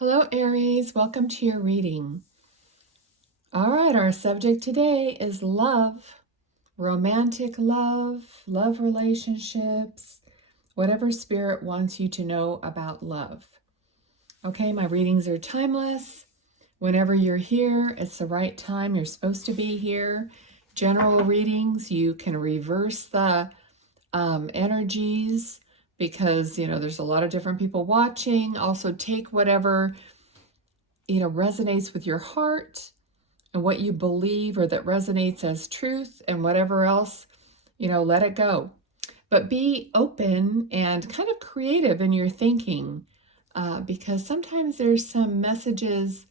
Hello, Aries. Welcome to your reading. All right, our subject today is love, romantic love, love relationships, whatever spirit wants you to know about love. Okay, my readings are timeless. Whenever you're here, it's the right time. You're supposed to be here. General readings, you can reverse the energies because, there's a lot of different people watching. Also, take whatever resonates with your heart and what you believe or that resonates as truth, and whatever else, let it go. But be open and kind of creative in your thinking, because sometimes there's some messages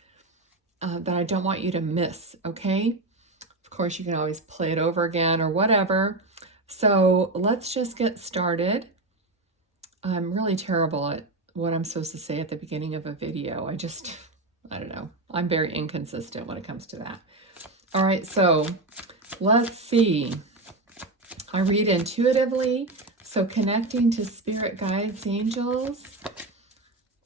that I don't want you to miss, okay? Of course, you can always play it over again or whatever. So let's just get started. I'm really terrible at what I'm supposed to say at the beginning of a video. I don't know. I'm very inconsistent when it comes to that. All right, so let's see. I read intuitively, so connecting to spirit guides, angels.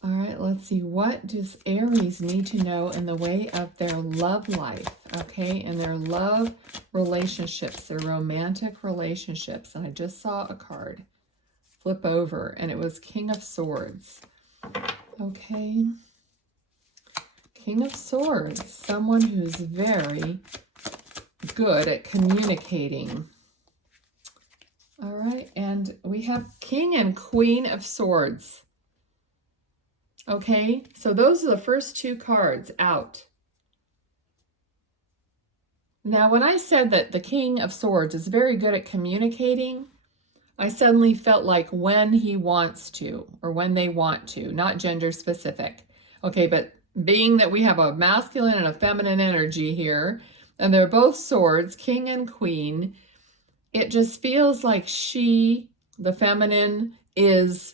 All right, let's see. What does Aries need to know in the way of their love life, okay, and their love relationships, their romantic relationships? And I just saw a card flip over, and it was King of Swords. Okay. King of Swords, someone who's very good at communicating. All right, and we have King and Queen of Swords. Okay, so those are the first two cards out. Now, when I said that the King of Swords is very good at communicating, I suddenly felt like when he wants to, or when they want to, not gender specific. Okay, but being that we have a masculine and a feminine energy here, and they're both swords, king and queen, it just feels like she, the feminine, is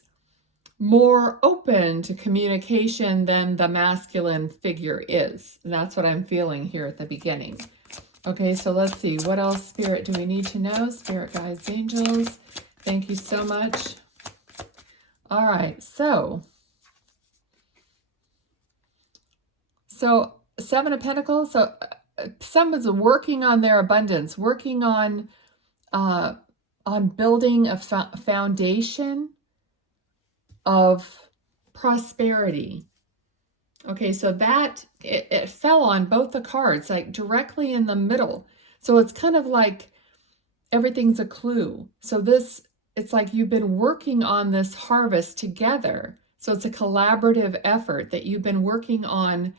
more open to communication than the masculine figure is. And that's what I'm feeling here at the beginning. Okay, so let's see. What else, Spirit, do we need to know? Spirit guides, angels. Thank you so much. All right, so Seven of Pentacles. So someone's working on their abundance, working on building a foundation of prosperity. Okay, so that it fell on both the cards, like directly in the middle. So it's kind of like everything's a clue. So it's like you've been working on this harvest together. So it's a collaborative effort that you've been working on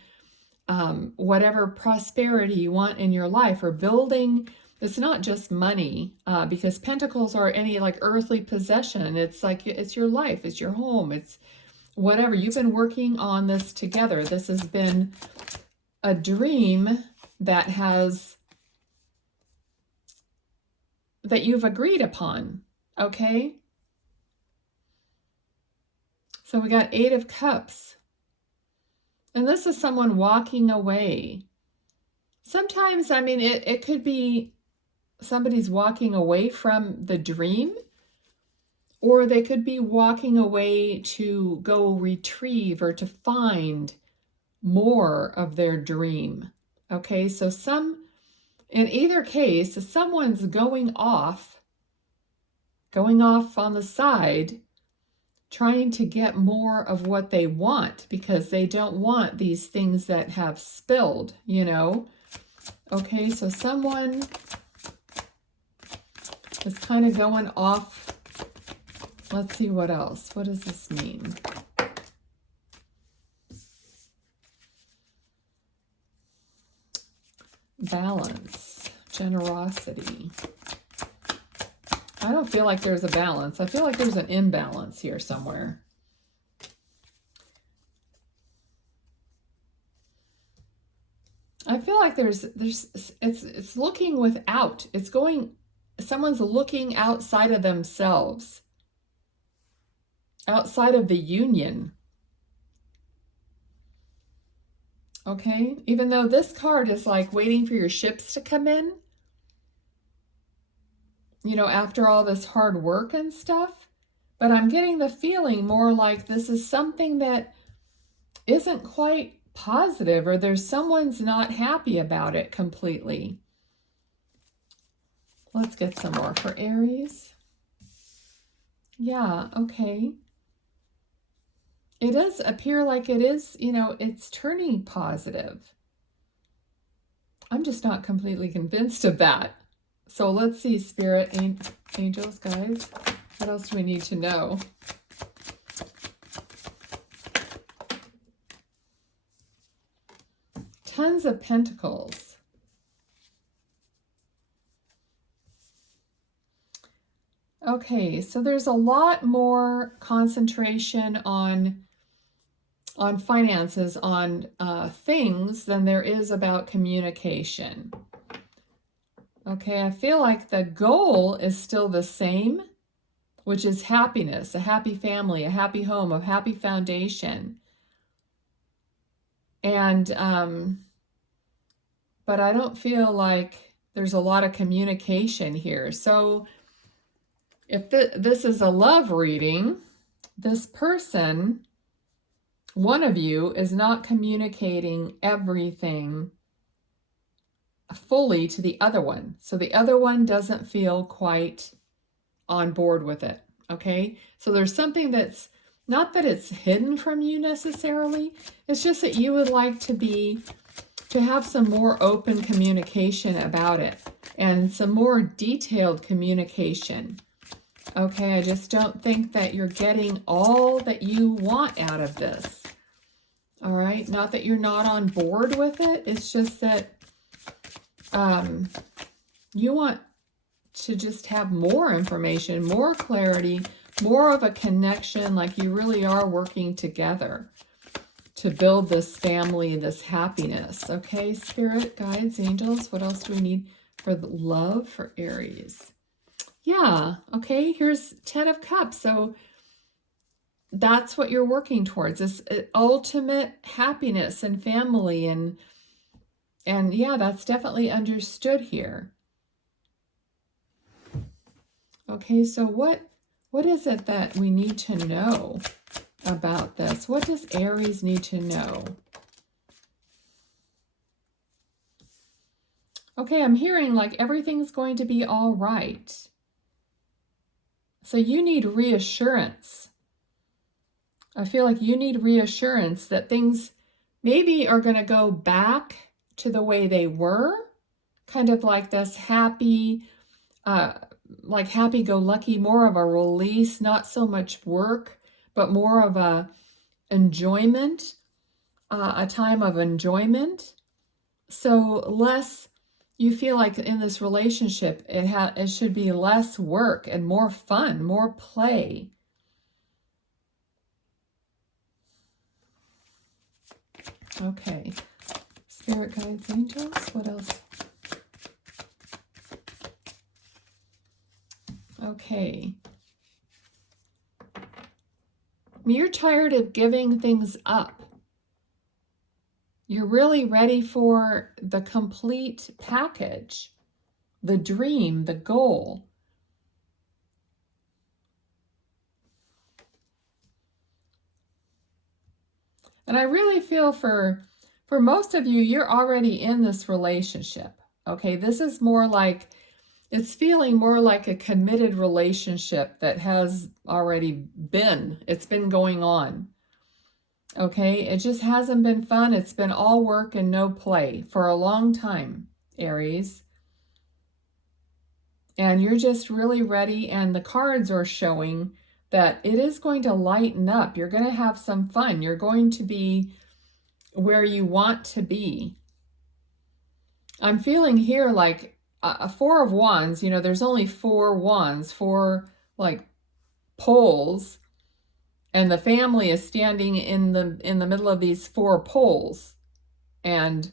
whatever prosperity you want in your life, or building. It's not just money, because pentacles are any like earthly possession. It's like it's your life, it's your home, it's whatever. You've been working on this together. This has been a dream that you've agreed upon, okay? So we got Eight of Cups. And this is someone walking away. Sometimes, I mean, it could be somebody's walking away from the dream, or they could be walking away to go retrieve or to find more of their dream. Okay, so in either case, someone's going off on the side, trying to get more of what they want, because they don't want these things that have spilled, Okay, so someone is kind of going off. Let's see what else. What does this mean? Balance, generosity. I don't feel like there's a balance. I feel like there's an imbalance here somewhere. I feel like it's looking without. Someone's looking outside of themselves, outside of the union. Okay, even though this card is like waiting for your ships to come in, after all this hard work and stuff. But I'm getting the feeling more like this is something that isn't quite positive, or there's someone's not happy about it completely. Let's get some more for Aries. Yeah, okay. It does appear like it is, you know, it's turning positive. I'm just not completely convinced of that. So let's see, Spirit, angels, guys. What else do we need to know? Tons of Pentacles. Okay, so there's a lot more concentration on finances, on things, than there is about communication. Okay, I feel like the goal is still the same, which is happiness, a happy family, a happy home, a happy foundation. And, but I don't feel like there's a lot of communication here. So if this is a love reading, this person, one of you, is not communicating everything fully to the other one. So the other one doesn't feel quite on board with it. Okay, so there's something that's not that it's hidden from you necessarily. It's just that you would like to have some more open communication about it and some more detailed communication. Okay, I just don't think that you're getting all that you want out of this. All right, not that you're not on board with it. It's just that you want to just have more information, more clarity, more of a connection, like you really are working together to build this family, this happiness. Okay, Spirit, guides, angels, what else do we need for the love for Aries? Yeah, okay, here's 10 of Cups. So that's what you're working towards, this ultimate happiness and family. And yeah, that's definitely understood here. Okay, so what is it that we need to know about this? What does Aries need to know? Okay, I'm hearing like everything's going to be all right. So you need reassurance. I feel like you need reassurance that things maybe are going to go back to the way they were, kind of like this happy, like happy-go-lucky, more of a release, not so much work, but more of a enjoyment, a time of enjoyment. So less, you feel like in this relationship, it should be less work and more fun, more play. Okay, Spirit, guides, angels, what else? Okay. You're tired of giving things up. You're really ready for the complete package, the dream, the goal. And I really feel for most of you, you're already in this relationship. Okay, this is more like, it's feeling more like a committed relationship that has already it's been going on. Okay, it just hasn't been fun. It's been all work and no play for a long time, Aries. And you're just really ready, and the cards are showing that it is going to lighten up. You're going to have some fun. You're going to be where you want to be. I'm feeling here like a Four of Wands. You know, there's only 4 wands, 4 like poles, and the family is standing in the middle of these 4 poles, and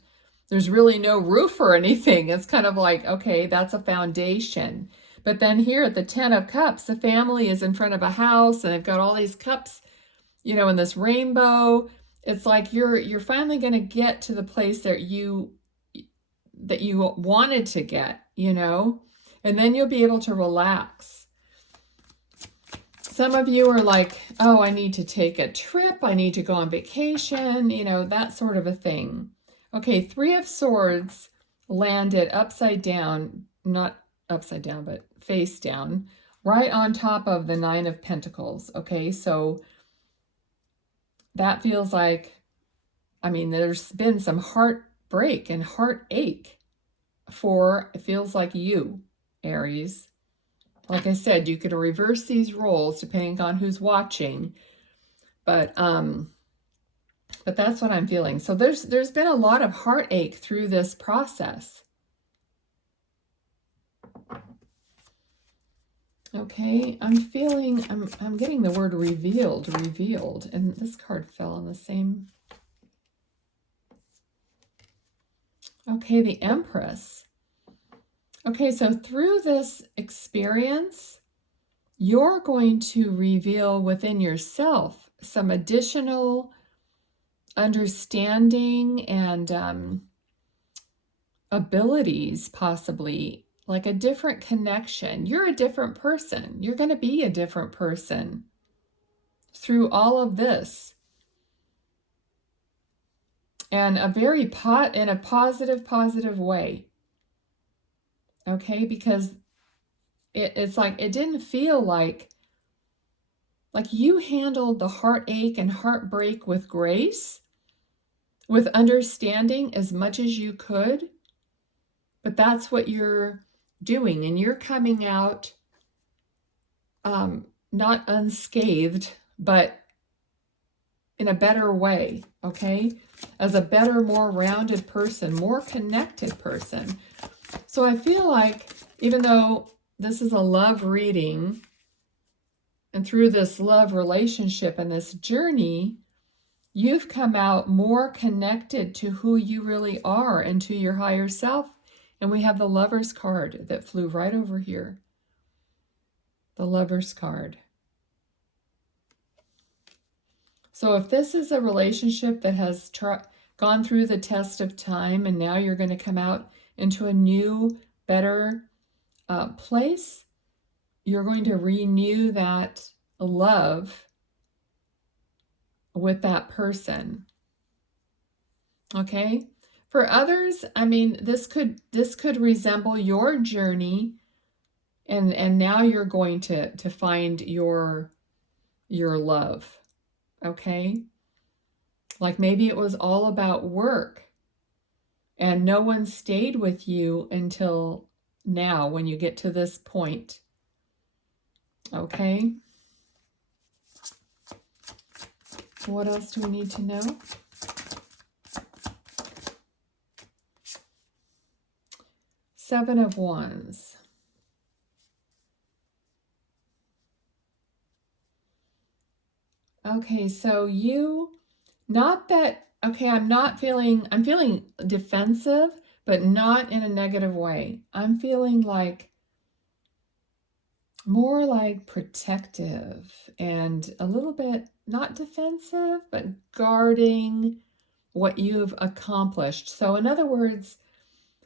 there's really no roof or anything. It's kind of like, okay, that's a foundation. But then here at the 10 of Cups, the family is in front of a house, and they've got all these cups, you know, in this rainbow. It's like you're finally going to get to the place that you wanted to get, you know, and then you'll be able to relax. Some of you are like, oh, I need to take a trip. I need to go on vacation, you know, that sort of a thing. Okay, Three of Swords landed upside down, not upside down, but face down, right on top of the Nine of Pentacles. Okay, so that feels like, I mean, there's been some heartbreak and heartache for, it feels like you, Aries. Like I said, you could reverse these roles depending on who's watching, but that's what I'm feeling. So there's been a lot of heartache through this process. Okay, I'm feeling, I'm getting the word revealed, and this card fell on the same. Okay, the Empress. Okay, so through this experience, you're going to reveal within yourself some additional understanding and abilities, possibly, like a different connection. You're a different person. You're going to be a different person through all of this. And a very in a positive way. Okay, because it's like, it didn't feel like you handled the heartache and heartbreak with grace, with understanding as much as you could. But that's what you're doing, and you're coming out not unscathed, but in a better way, okay? As a better, more rounded person, more connected person. So I feel like, even though this is a love reading, and through this love relationship and this journey, you've come out more connected to who you really are and to your higher self. And we have the Lover's card that flew right over here. The Lover's card. So if this is a relationship that has gone through the test of time, and now you're going to come out into a new, better place, you're going to renew that love with that person. Okay? For others, I mean, this could resemble your journey, and now you're going to find your love. Okay? Like maybe it was all about work, and no one stayed with you until now when you get to this point. Okay? What else do we need to know? Seven of Wands. Okay, so I'm feeling defensive, but not in a negative way. I'm feeling like more like protective and a little bit not defensive, but guarding what you've accomplished. So in other words,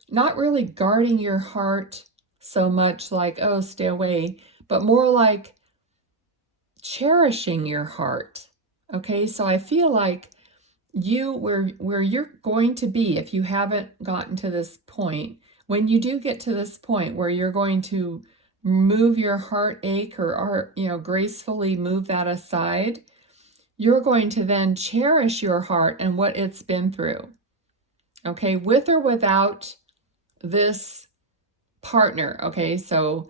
not really guarding your heart so much like, oh, stay away, but more like cherishing your heart. Okay, so I feel like where you're going to be, if you haven't gotten to this point, when you do get to this point where you're going to move your heartache or gracefully move that aside, you're going to then cherish your heart and what it's been through. Okay, with or without this partner. Okay, so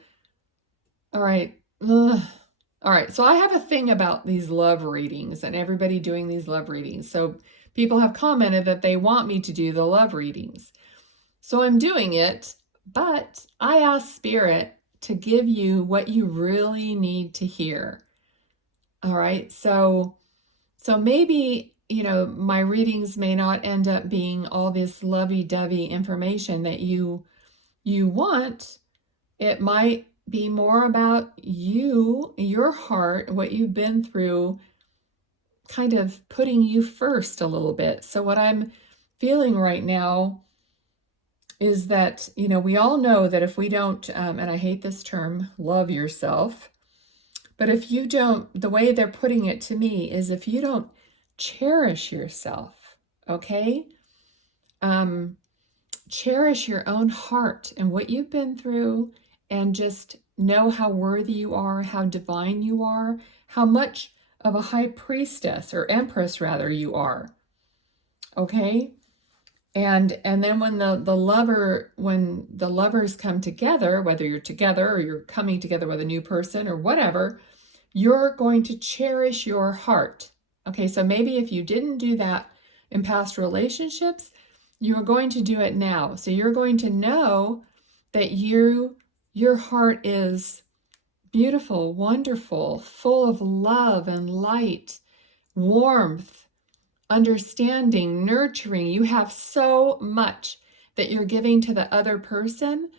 all right. All right, so I have a thing about these love readings and everybody doing these love readings. So people have commented that they want me to do the love readings. So I'm doing it, but I asked Spirit to give you what you really need to hear. All right, so maybe, my readings may not end up being all this lovey-dovey information that you want. It might be more about you, your heart, what you've been through, kind of putting you first a little bit. So what I'm feeling right now is that, we all know that if we don't, and I hate this term, love yourself, But if you don't, the way they're putting it to me is if you don't cherish yourself, okay? Cherish your own heart and what you've been through, and just know how worthy you are, how divine you are, how much of a high priestess, or empress rather, you are, okay? And then when the lovers come together, whether you're together or you're coming together with a new person or whatever, you're going to cherish your heart. Okay, so maybe if you didn't do that in past relationships, you're going to do it now. So you're going to know that your heart is beautiful, wonderful, full of love and light, warmth, understanding, nurturing. You have so much that you're giving to the other person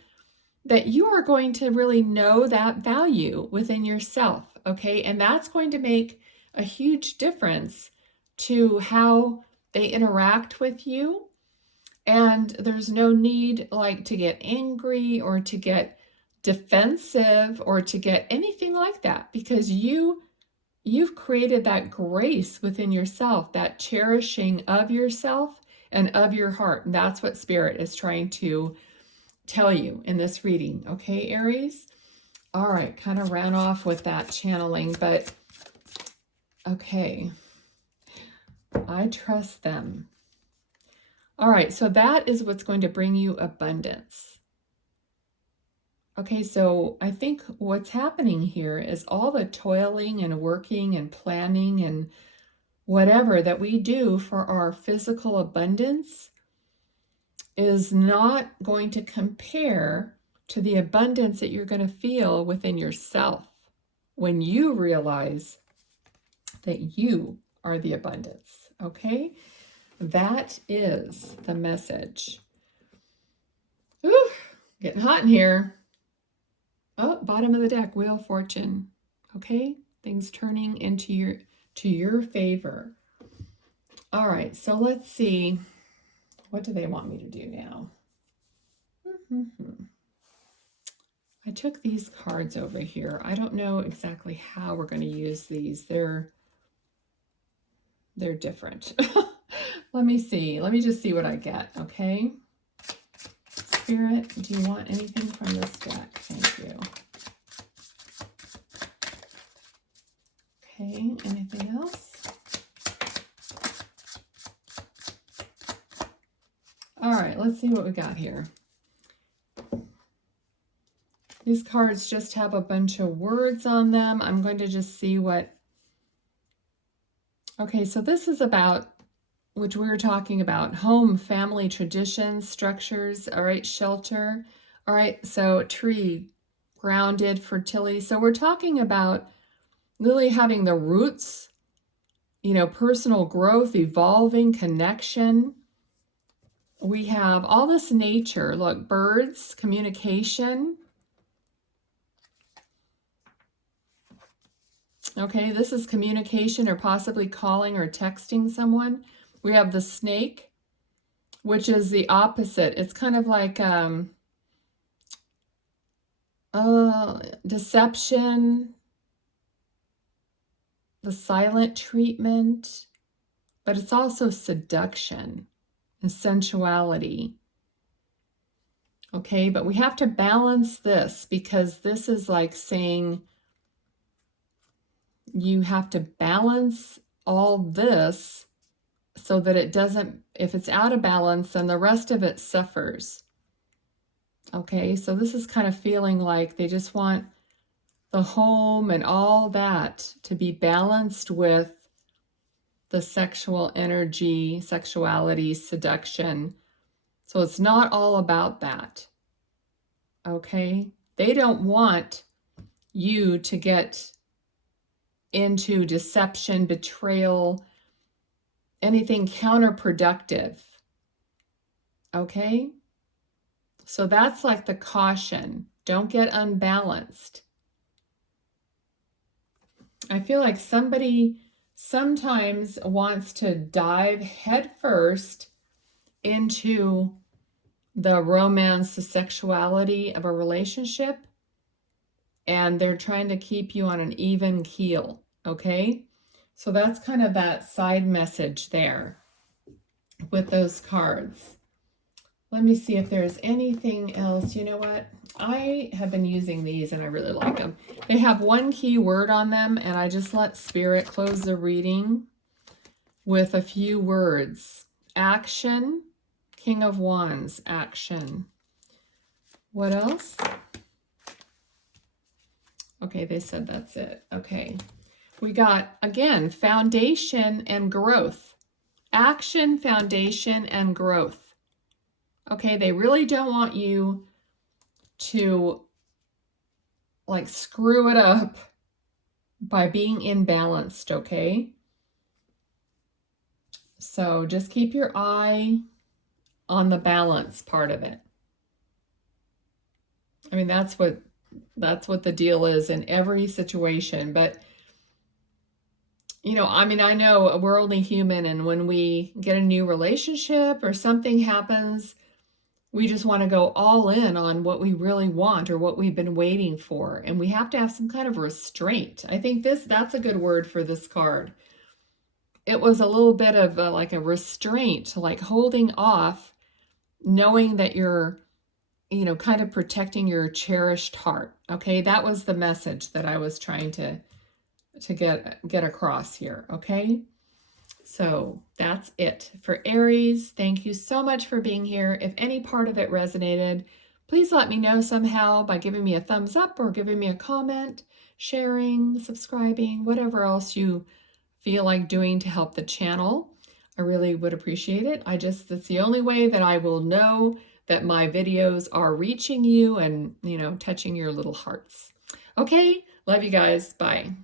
that you are going to really know that value within yourself, okay? And that's going to make a huge difference to how they interact with you. And there's no need like to get angry or to get defensive or to get anything like that, because you've created that grace within yourself, that cherishing of yourself and of your heart. And that's what Spirit is trying to tell you in this reading. Okay, Aries? All right, kind of ran off with that channeling, but okay. I trust them. All right, so that is what's going to bring you abundance. Okay, so I think what's happening here is all the toiling and working and planning and whatever that we do for our physical abundance is not going to compare to the abundance that you're going to feel within yourself when you realize that you are the abundance. Okay, that is the message. Ooh, getting hot in here. Oh, bottom of the deck, Wheel of Fortune. Okay, things turning into your favor. All right, so let's see. What do they want me to do now? I took these cards over here. I don't know exactly how we're going to use these. They're different. Let me see. Let me just see what I get, okay? Spirit, do you want anything from this deck? Thank you. Okay, anything else? All right, let's see what we got here. These cards just have a bunch of words on them. I'm going to just see what... Okay, so this is about, which we were talking about, home, family, traditions, structures, all right, shelter. All right, so tree, grounded, fertility. So we're talking about really having the roots, you know, personal growth, evolving, connection. We have all this nature. Look, birds, communication. Okay, this is communication or possibly calling or texting someone. We have the snake, which is the opposite. It's kind of like deception, the silent treatment, but it's also seduction and sensuality. Okay, but we have to balance this, because this is like saying you have to balance all this so that it doesn't, if it's out of balance, then the rest of it suffers. Okay, so this is kind of feeling like they just want the home and all that to be balanced with the sexual energy, sexuality, seduction. So it's not all about that. Okay, they don't want you to get into deception, betrayal, anything counterproductive. Okay? So that's like the caution. Don't get unbalanced. I feel like somebody sometimes wants to dive headfirst into the romance, the sexuality of a relationship, and they're trying to keep you on an even keel, okay? So that's kind of that side message there with those cards. Let me see if there's anything else. You know what? I have been using these and I really like them. They have one key word on them, and I just let Spirit close the reading with a few words. Action, King of Wands, action. What else? Okay, they said that's it. Okay. We got, again, foundation and growth. Action, foundation, and growth. Okay, they really don't want you to like screw it up by being imbalanced, okay? So just keep your eye on the balance part of it. I mean, that's what the deal is in every situation. But you know, I mean, I know we're only human, and when we get a new relationship or something happens, we just want to go all in on what we really want or what we've been waiting for. And we have to have some kind of restraint. I think that's a good word for this card. It was a little bit of like a restraint, like holding off, knowing that you're, you know, kind of protecting your cherished heart. Okay, that was the message that I was trying to get across here. Okay, so that's it for Aries. Thank you so much for being here. If any part of it resonated, please let me know somehow by giving me a thumbs up or giving me a comment, sharing, subscribing, whatever else you feel like doing to help the channel. I really would appreciate it. That's the only way that I will know that my videos are reaching you and, you know, touching your little hearts. Okay, love you guys. Bye.